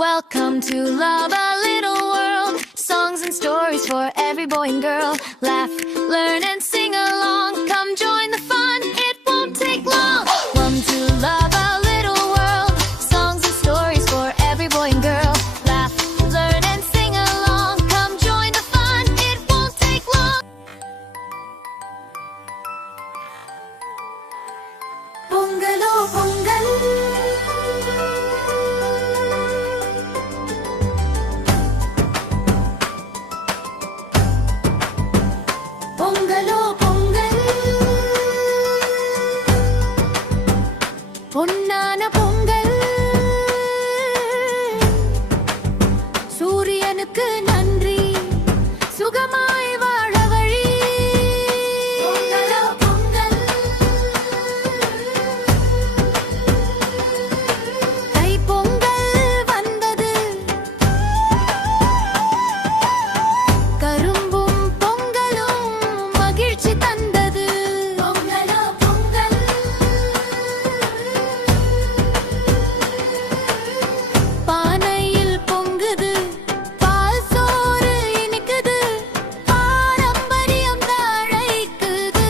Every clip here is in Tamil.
Welcome to Love a Little World. Songs and stories for every boy and girl. Laugh, learn and sing along. Come join the fun, it won't take long. Welcome to Love a Little World. Songs and stories for every boy and girl. Laugh, learn and sing along. Come join the fun, it won't take long. Pongalo Pongal. பொங்கலோ பொங்கல் பொன்னான பொங்கல் சூரியனுக்கு நன்றி சுகமாய் வாழ வழி பொங்கலோ பொங்கல் தை பொங்கல் வந்தது கரும்பும் பொங்கலும் மகிழ்ச்சி தந்தது பொங்கலோ பொங்கல் பானையில் பொங்குது பால் சோறு இனிக்குது பாரம்பரியம் தழைக்குது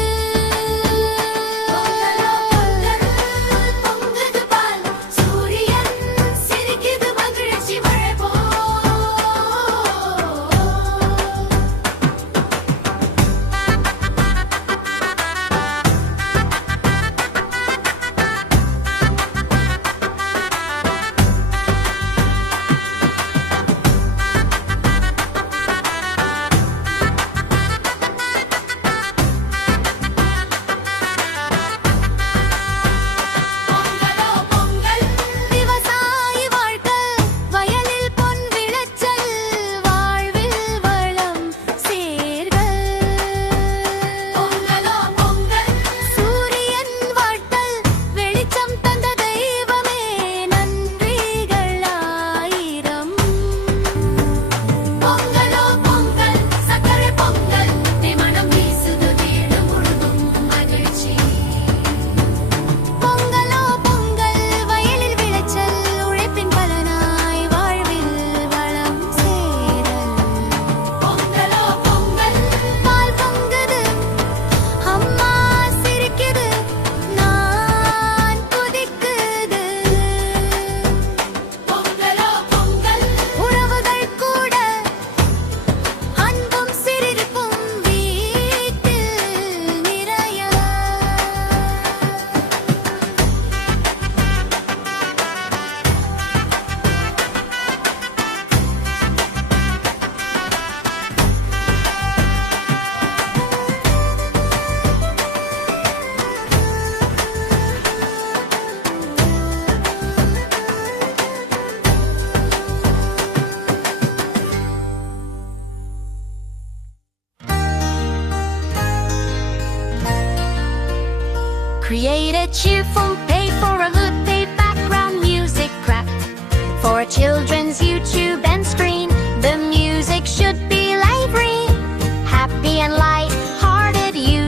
பொங்கலோ பொங்கல் பொங்குது பால் சூரியன் சிரிக்குது மகிழ்ச்சி மழை போ பொங்கலோ பொங்கல் விவசாயி வாழ்க்கை வயலில் பொன் விளைச்சல் வாழ்வில் வளம் சேர்கள் பொங்கலோ பொங்கல் சூரியன் வாழ்த்தல் வெளிச்சம் தந்த தெய்வமே நன்றிகள் ஆயிரம் பொங்கலோ பொங்கல் சக்கரை பொங்கல் மனம் வீசுது வீடு முழுதும் மகிழ்ச்சி பொங்கலோ பொங்கல் வயலில் விளைச்சல் உழைப்பின் பலனாய் வாழ்வில் வளம் சேரல் பொங்கலோ பொங்கல் பால் பொங்குது அம்மா சிரிக்குது நான் துதிக்குது பொங்கலோ பொங்கல் உறவுகள் கூட அன்பும் சிரிப்பும் வீட்டில் நிறைய Create a cheerful